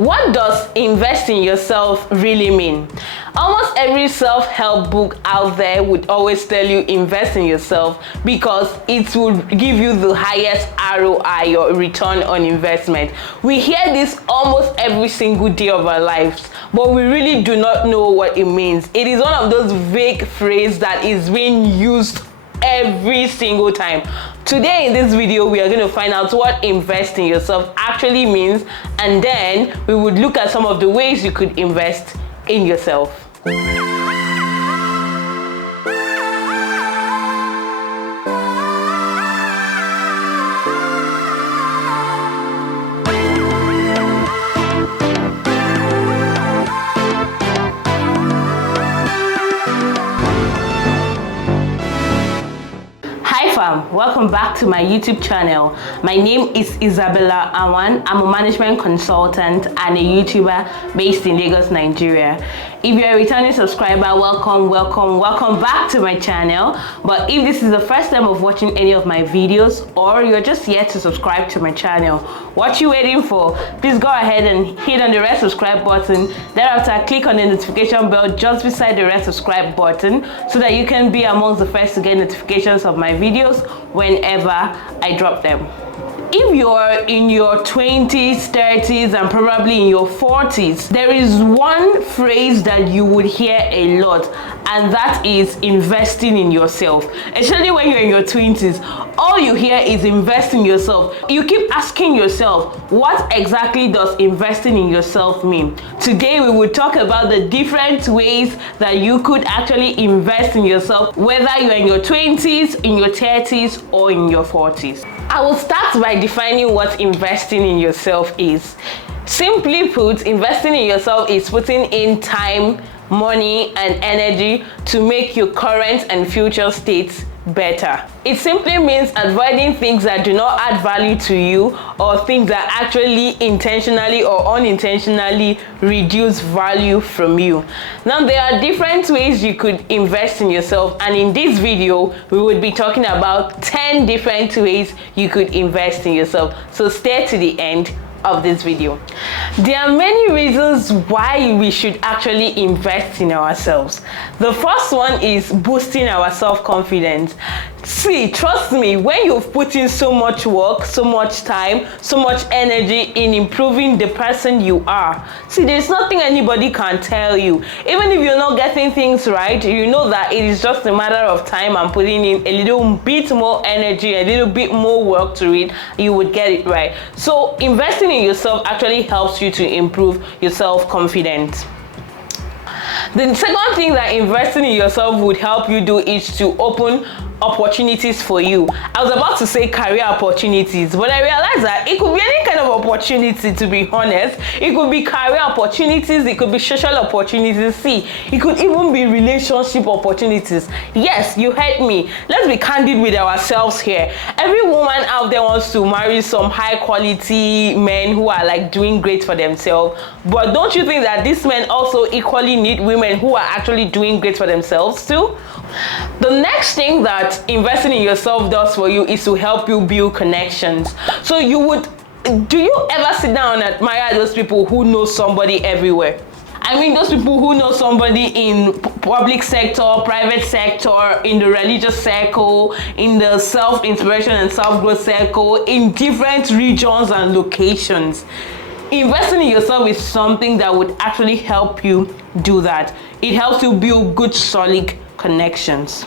What does invest in yourself really mean? Almost every self-help book out there would always tell you invest in yourself because it will give you the highest ROI or return on investment. We hear this almost every single day of our lives, but we really do not know what it means. It is one of those vague phrases that is being used every single time. Today in this video, we are going to find out what invest in yourself actually means, and then we would look at some of the ways you could invest in yourself. Welcome back to my YouTube channel. My name is Isabella Awan. I'm a management consultant and a YouTuber based in Lagos, Nigeria. If you're a returning subscriber, welcome back to my channel. But if this is the first time of watching any of my videos, or you're just yet to subscribe to my channel, what you waiting for? Please go ahead and hit on the red subscribe button. Thereafter, click on the notification bell just beside the red subscribe button so that you can be amongst the first to get notifications of my videos whenever I drop them. If you're in your 20s, 30s, and probably in your 40s, there is one phrase that you would hear a lot, and that is investing in yourself. Especially when you're in your 20s, all you hear is invest in yourself. You keep asking yourself, what exactly does investing in yourself mean? Today, we will talk about the different ways that you could actually invest in yourself, whether you're in your 20s, in your 30s, or in your 40s. I will start by defining what investing in yourself is. Simply put, investing in yourself is putting in time, money, and energy to make your current and future states better. It simply means avoiding things that do not add value to you, or things that actually intentionally or unintentionally reduce value from you. Now, there are different ways you could invest in yourself, and in this video we would be talking about 10 different ways you could invest in yourself. So stay to the end of this video. There are many reasons why we should actually invest in ourselves. The first one is boosting our self-confidence. See, trust me, when you've put in so much work, so much time, so much energy in improving the person you are, see, there's nothing anybody can tell you. Even if you're not getting things right, you know that it is just a matter of time and putting in a little bit more energy, a little bit more work to it, you would get it right. So investing in yourself actually helps you to improve your self-confidence. The second thing that investing in yourself would help you do is to open opportunities for you. I was about to say career opportunities, but I realized that it could be any kind of opportunity, to be honest. It could be career opportunities, it could be social opportunities, see, it could even be relationship opportunities. Yes, you heard me. Let's be candid with ourselves here. Every woman out there wants to marry some high quality men who are like doing great for themselves, but don't you think that these men also equally need women who are actually doing great for themselves too? The next thing that investing in yourself does for you is to help you build connections. So do you ever sit down and admire those people who know somebody everywhere? I mean, those people who know somebody in public sector, private sector, in the religious circle, in the self-inspiration and self-growth circle, in different regions and locations. Investing in yourself is something that would actually help you do that. It helps you build good, solid connections.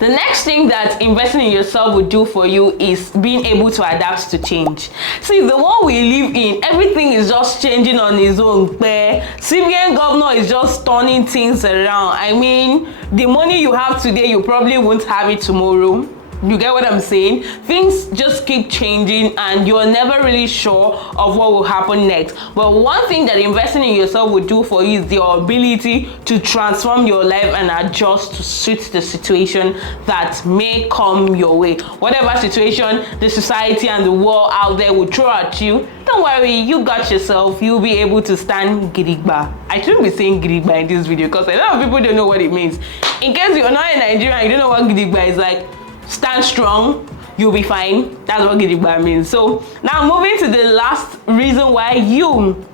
The next thing that investing in yourself would do for you is being able to adapt to change. See, the world we live in, everything is just changing on its own. CBN governor is just turning things around. I mean, the money you have today, you probably won't have it tomorrow. You get what I'm saying? Things just keep changing and you're never really sure of what will happen next. But one thing that investing in yourself would do for you is your ability to transform your life and adjust to suit the situation that may come your way. Whatever situation the society and the world out there will throw at you, don't worry, you got yourself. You'll be able to stand gidigba. I shouldn't be saying gidigba in this video because a lot of people don't know what it means. In case you're not in Nigeria and you don't know what gidigba is like, stand strong, you'll be fine. That's what gidigba means. So now moving to the last reason why you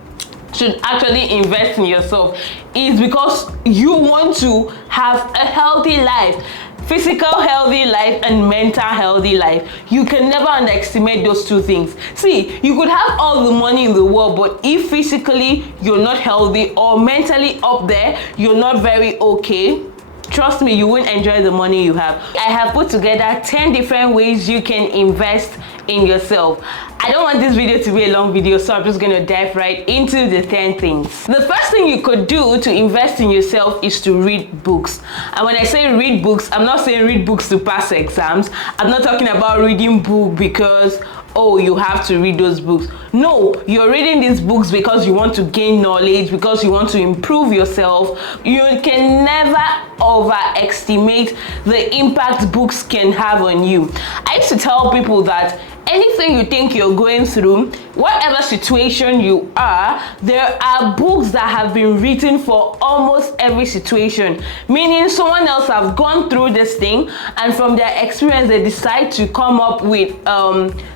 should actually invest in yourself is because you want to have a healthy life. Physical healthy life and mental healthy life. You can never underestimate those two things. See, you could have all the money in the world, but if physically you're not healthy or mentally up there, you're not very okay, trust me, you won't enjoy the money you have. I have put together 10 different ways you can invest in yourself. I don't want this video to be a long video, so I'm just going to dive right into the 10 things. The first thing you could do to invest in yourself is to read books. And when I say read books, I'm not saying read books to pass exams. I'm not talking about reading book because oh, you have to read those books. No, you're reading these books because you want to gain knowledge, because you want to improve yourself. You can never overestimate the impact books can have on you. I used to tell people that anything you think you're going through, whatever situation you are, there are books that have been written for almost every situation. Meaning someone else has gone through this thing, and from their experience, they decide to come up with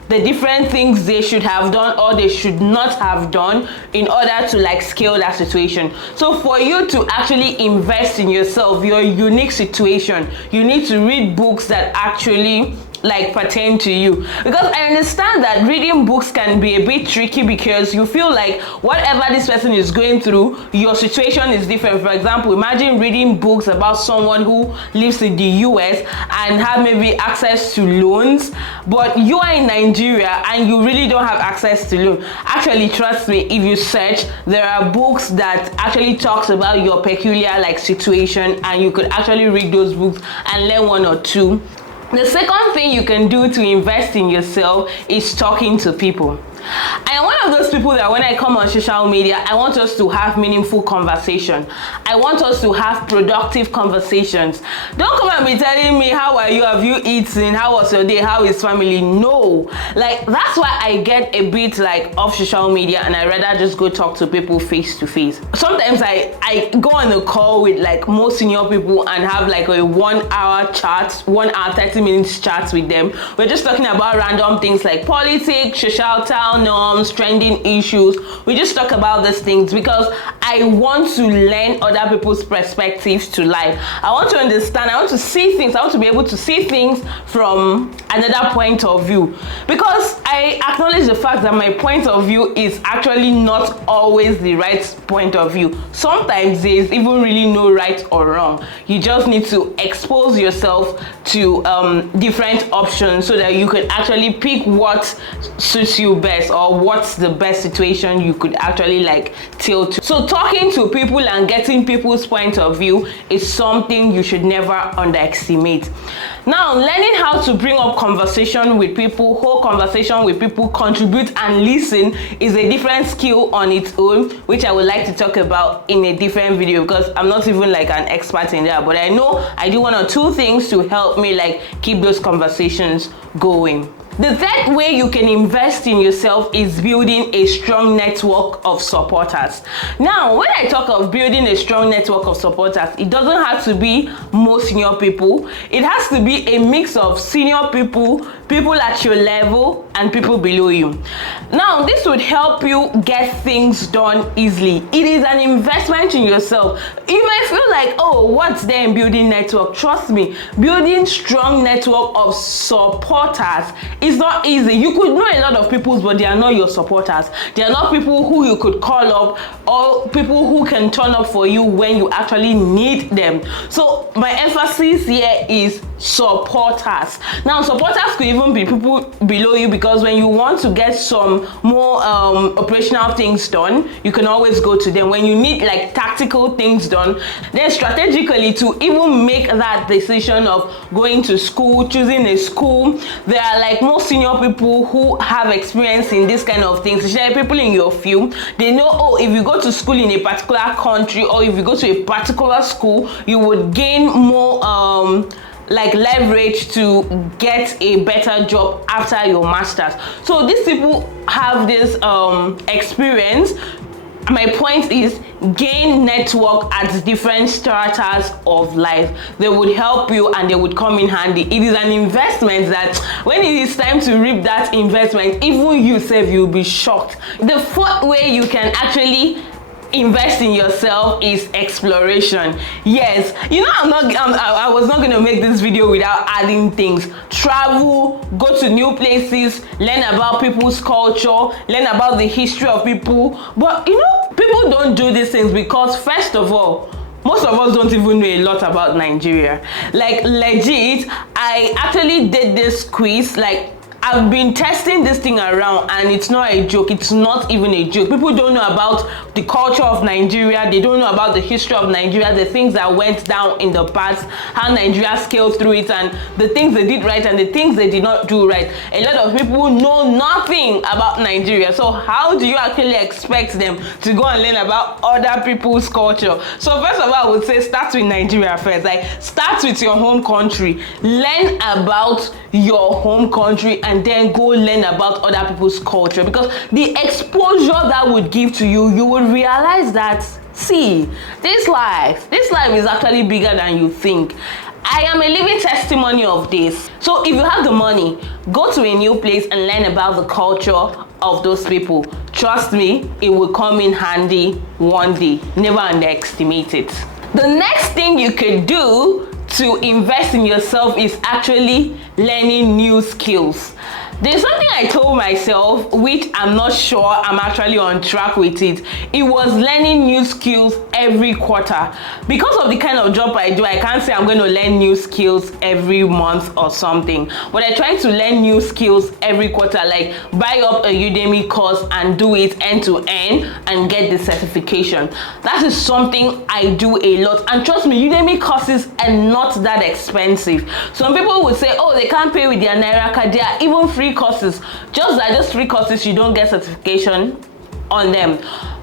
the different things they should have done or they should not have done in order to like scale that situation. So for you to actually invest in yourself, your unique situation, you need to read books that actually like pertain to you. Because I understand that reading books can be a bit tricky because you feel like whatever this person is going through, your situation is different. For example, imagine reading books about someone who lives in the US and have maybe access to loans, but you are in Nigeria and you really don't have access to loan. Actually, trust me, if you search, there are books that actually talks about your peculiar like situation, and you could actually read those books and learn one or two. The second thing you can do to invest in yourself is talking to people. I am one of those people that when I come on social media, I want us to have meaningful conversation. I want us to have productive conversations. Don't come and be telling me, how are you? Have you eaten? How was your day? How is family? No. Like, that's why I get a bit like off social media and I rather just go talk to people face to face. Sometimes I go on a call with like more senior people and have like a 1 hour chat, 1 hour 30 minutes chat with them. We're just talking about random things like politics, societal norms, trending issues. We just talk about these things because I want to learn other people's perspectives to life. I want to understand, I want to see things, I want to be able to see things from another point of view, because I acknowledge the fact that my point of view is actually not always the right point of view. Sometimes there's even really no right or wrong. You just need to expose yourself to different options so that you can actually pick what suits you best or what's the best situation you could actually like tilt to. So talking to people and getting people's point of view is something you should never underestimate. Now, learning how to bring up conversation with people, hold conversation with people, contribute and listen is a different skill on its own, which I would like to talk about in a different video because I'm not even like an expert in that, but I know I do 1 or 2 things to help me like keep those conversations going. The third way you can invest in yourself is building a strong network of supporters. Now, when I talk of building a strong network of supporters, it doesn't have to be more senior people. It has to be a mix of senior people, people at your level, and people below you. Now, this would help you get things done easily. It is an investment in yourself. You might feel like, oh, what's there in building network? Trust me, building strong network of supporters is not easy. You could know a lot of people, but they are not your supporters. They are not people who you could call up or people who can turn up for you when you actually need them. So my emphasis here is supporters. Now, supporters could even be people below you, because when you want to get some more operational things done, you can always go to them. When you need like tactical things done, then strategically to even make that decision of going to school, choosing a school, there are like more senior people who have experience in this kind of things, especially people in your field. They know, oh, if you go to school in a particular country or if you go to a particular school, you would gain more like leverage to get a better job after your masters. So these people have this experience My point is, gain network at different stratas of life. They would help you and they would come in handy. It is an investment that when it is time to reap that investment, even you yourself, you'll be shocked. The fourth way you can actually invest in yourself is exploration. Yes, you know, I was not going to make this video without adding things. Travel, go to new places, learn about people's culture, learn about the history of people. But you know, people don't do these things because, first of all, most of us don't even know a lot about Nigeria. Like, legit, I actually did this quiz. Like, I've been testing this thing around and it's not a joke. It's not even a joke. People don't know about the culture of Nigeria. They don't know about the history of Nigeria, the things that went down in the past, how Nigeria scaled through it, and the things they did right and the things they did not do right. A lot of people know nothing about Nigeria. So how do you actually expect them to go and learn about other people's culture? So first of all, I would say start with Nigeria first. Like, start with your home country. Learn about your home country and then go learn about other people's culture, because the exposure that would give to you, you would realize that, see, this life is actually bigger than you think. I am a living testimony of this. So if you have the money, go to a new place and learn about the culture of those people. Trust me, it will come in handy one day. Never underestimate it. The next thing you could do to invest in yourself is actually learning new skills. There's something I told myself, which I'm not sure I'm actually on track with it. It was learning new skills every quarter. Because of the kind of job I do, I can't say I'm going to learn new skills every month or something. But I try to learn new skills every quarter, like buy up a Udemy course and do it end to end and get the certification. That is something I do a lot. And trust me, Udemy courses are not that expensive. Some people would say, oh, they can't pay with their Naira card. There are even free courses. Just free courses, you don't get certification on them.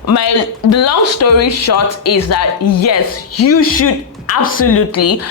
The long story short is that yes, you should absolutely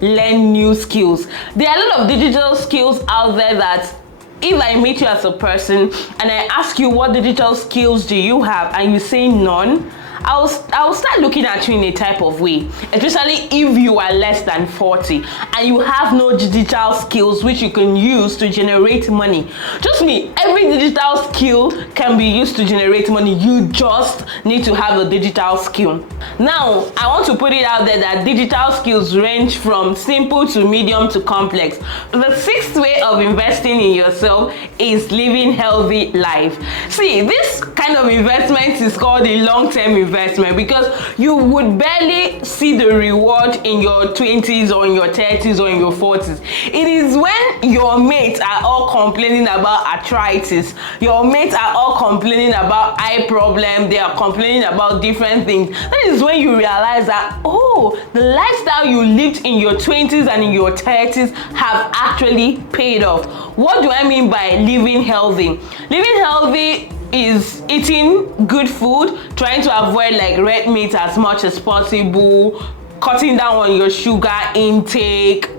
learn new skills. There are a lot of digital skills out there that if I meet you as a person and I ask you what digital skills do you have and you say none, I'll start looking at you in a type of way, especially if you are less than 40 and you have no digital skills which you can use to generate money. Trust me, every digital skill can be used to generate money. You just need to have a digital skill. Now, I want to put it out there that digital skills range from simple to medium to complex. The sixth way of investing in yourself is living healthy life. See, this kind of investment is called a long-term investment because you would barely see the reward in your 20s or in your 30s or in your 40s. It is when your mates are all complaining about arthritis, your mates are all complaining about eye problem, they are complaining about different things. That is when you realize that, oh, the lifestyle you lived in your 20s and in your 30s have actually paid off. What do I mean by living healthy? Living healthy is eating good food, trying to avoid like red meat as much as possible, cutting down on your sugar intake,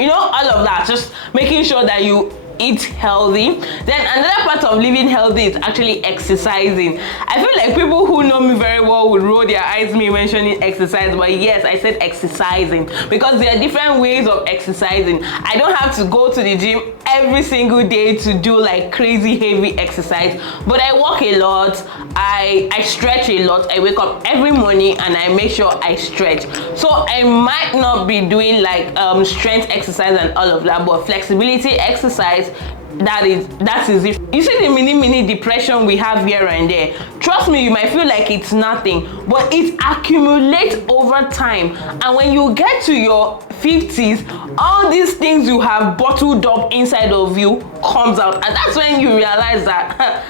you know, all of that. Just making sure that you eat healthy. Then another part of living healthy is actually exercising. I feel like people who know me very well would roll their eyes me mentioning exercise, but yes, I said exercising because there are different ways of exercising. I don't have to go to the gym every single day to do like crazy heavy exercise, but I walk a lot, I stretch a lot. I wake up every morning and I make sure I stretch. So I might not be doing like strength exercise and all of that, but flexibility exercise, that is it. You see the mini depression we have here and there. Trust me, you might feel like it's nothing, but it accumulates over time. And when you get to your 50s, all these things you have bottled up inside of you comes out. And that's when you realize that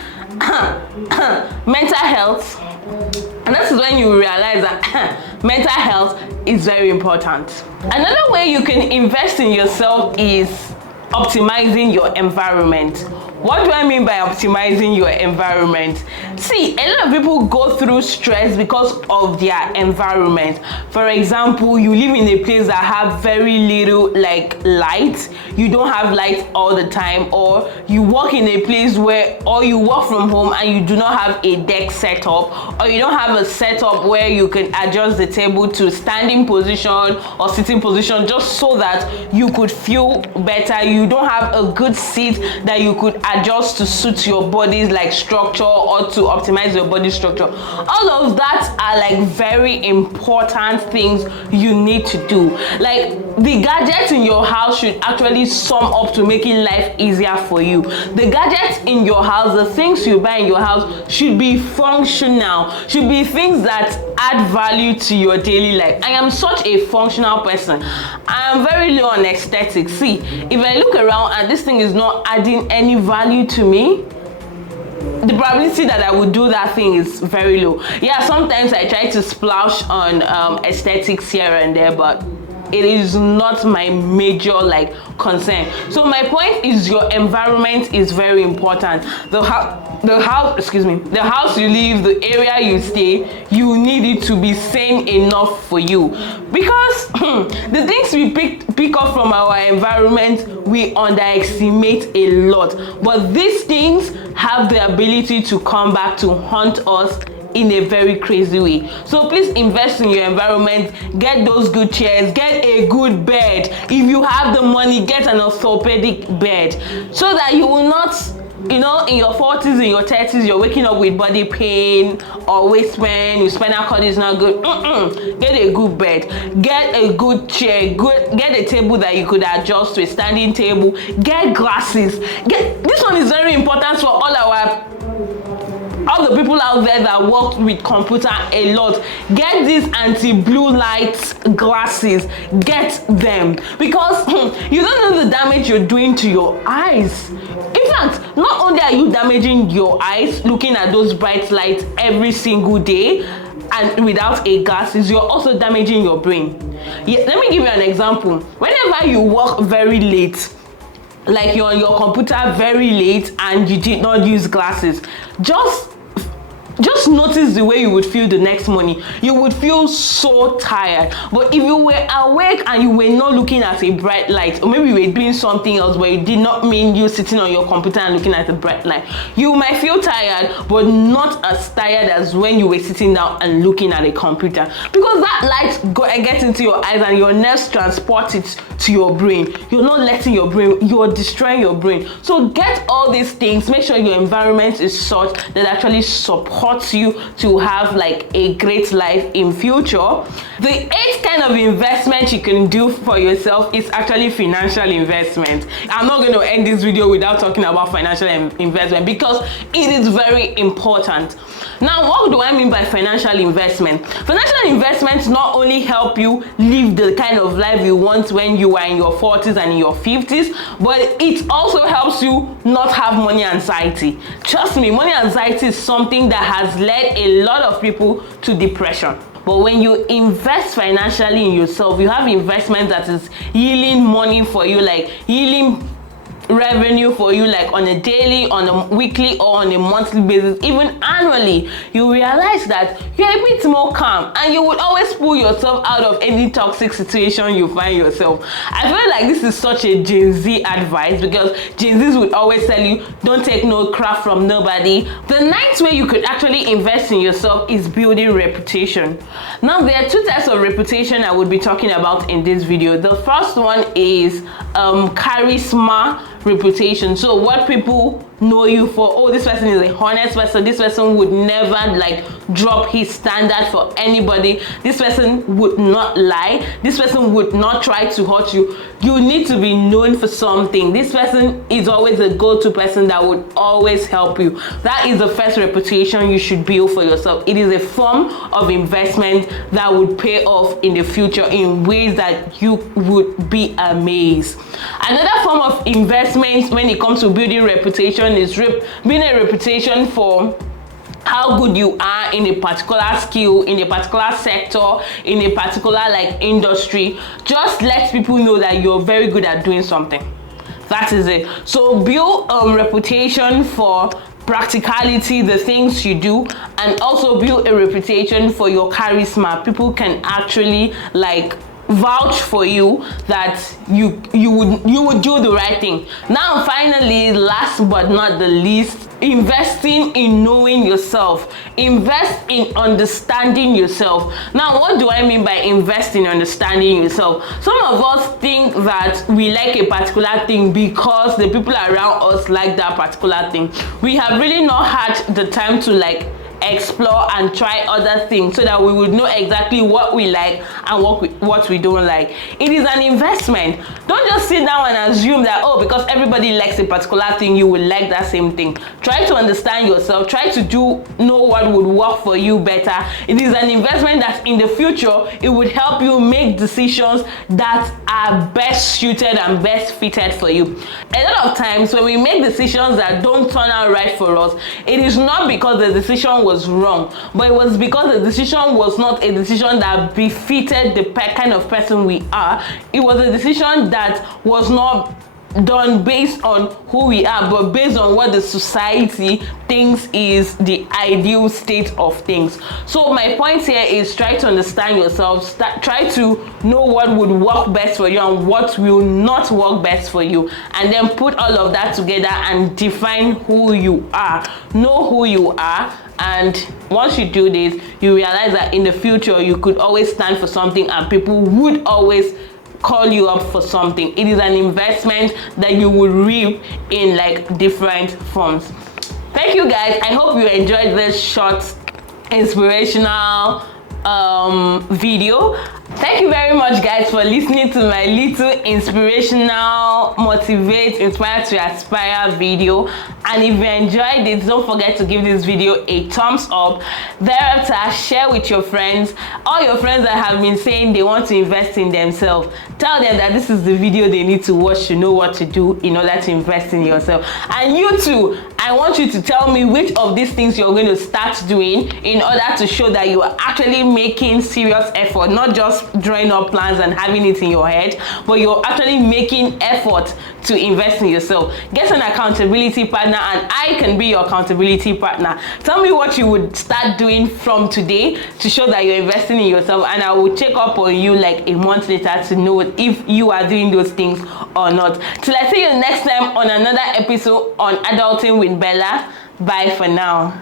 mental health, and that's when you realize that mental health is very important. Another way you can invest in yourself is optimizing your environment. What do I mean by optimizing your environment? See, a lot of people go through stress because of their environment. For example, you live in a place that have very little like light. You don't have light all the time, or you work in a place or you work from home and you do not have a desk setup, or you don't have a setup where you can adjust the table to standing position or sitting position just so that you could feel better. You don't have a good seat that you could adjust to suit your body's like structure or to optimize your body structure. All of that are like very important things you need to do. Like the gadgets in your house should actually sum up to making life easier for you. The gadgets in your house, the things you buy in your house should be functional, should be things that add value to your daily life. I am such a functional person. I am very low on aesthetics. See, if I look around and this thing is not adding any value to me, the probability that I would do that thing is very low. Yeah, sometimes I try to splash on aesthetics here and there, but it is not my major like concern. So my point is, your environment is very important. The house you live, the area you stay, you need it to be sane enough for you, because the things we pick up from our environment, we underestimate a lot, but these things have the ability to come back to haunt us in a very crazy way. So please invest in your environment. Get those good chairs, get a good bed. If you have the money, get an orthopedic bed, so that you will not, in your 40s, in your 30s, you're waking up with body pain or waist pain, your spinal cord is not good. Get a good bed, get a good chair, get a table that you could adjust to a standing table, get glasses. This one is very important for all the people out there that work with computer a lot. Get these anti-blue light glasses, get them, because you don't know the damage you're doing to your eyes. In fact, not only are you damaging your eyes looking at those bright lights every single day and without a glasses, you're also damaging your brain. Yeah, let me give you an example. Whenever you work very late, like you're on your computer very late and you did not use glasses, just notice the way you would feel the next morning. You would feel so tired. But if you were awake and you were not looking at a bright light, or maybe you were doing something else but it did not mean you sitting on your computer and looking at a bright light, you might feel tired, but not as tired as when you were sitting down and looking at a computer, because that light gets into your eyes and your nerves transport it to your brain. You're not letting your brain, you're destroying your brain. So get all these things. Make sure your environment is such that actually supports you to have like a great life in future. The 8th kind of investment you can do for yourself is actually financial investment. I'm not going to end this video without talking about financial investment, because it is very important. Now, what do I mean by financial investment? Financial investments not only help you live the kind of life you want when you are in your 40s and in your 50s, but it also helps you not have money anxiety. Trust me, money anxiety is something that has led a lot of people to depression. But when you invest financially in yourself, you have investment that is yielding money for you, like yielding revenue for you, like on a daily, on a weekly, or on a monthly basis, even annually, you realize that you're a bit more calm and you would always pull yourself out of any toxic situation you find yourself. I feel like this is such a Gen Z advice, because Gen Zs would always tell you, don't take no crap from nobody. The 9th way you could actually invest in yourself is building reputation. Now, there are 2 types of reputation I would be talking about in this video. The first one is charisma reputation. So what people know you for. Oh, this person is a honest person. This person would never like drop his standard for anybody. This person would not lie. This person would not try to hurt you. You need to be known for something. This person is always a go-to person that would always help you. That is the first reputation you should build for yourself. It is a form of investment that would pay off in the future in ways that you would be amazed. Another form of investment when it comes to building reputation is building a reputation for how good you are in a particular skill, in a particular sector, in a particular like industry. Just let people know that you're very good at doing something. That is it. So build a reputation for practicality, the things you do, and also build a reputation for your charisma. People can actually like vouch for you that you would do the right thing. Now finally, last but not the least, investing in knowing yourself. Invest in understanding yourself. Now what do I mean by invest in understanding yourself? Some of us think that we like a particular thing because the people around us like that particular thing. We have really not had the time to like explore and try other things so that we would know exactly what we like and what we don't like. It is an investment. Don't just sit down and assume that, oh, because everybody likes a particular thing, you will like that same thing. Try to understand yourself. Try to know what would work for you better. It is an investment that in the future, it would help you make decisions that are best suited and best fitted for you. A lot of times when we make decisions that don't turn out right for us, it is not because the decision was wrong, but it was because the decision was not a decision that befitted the kind of person we are. It was a decision that was not done based on who we are, but based on what the society thinks is the ideal state of things. So my point here is try to understand yourself, try to know what would work best for you and what will not work best for you, and then put all of that together and define who you are. Know who you are, and once you do this, you realize that in the future you could always stand for something and people would always call you up for something. It is an investment that you will reap in like different forms. Thank you guys. I hope you enjoyed this short inspirational video. Thank you very much guys for listening to my little inspirational, motivate, inspire to aspire video. And if you enjoyed it, don't forget to give this video a thumbs up. Thereafter, share with your friends, all your friends that have been saying they want to invest in themselves. Tell them that this is the video they need to watch to know what to do in order to invest in yourself. And you too, I want you to tell me which of these things you're going to start doing in order to show that you are actually making serious effort, not just drawing up plans and having it in your head, but you're actually making effort to invest in yourself. Get an accountability partner and I can be your accountability partner. Tell me what you would start doing from today to show that you're investing in yourself, and I will check up on you like a month later to know if you are doing those things or not. Till I see you next time on another episode on Adulting with Bella. Bye for now.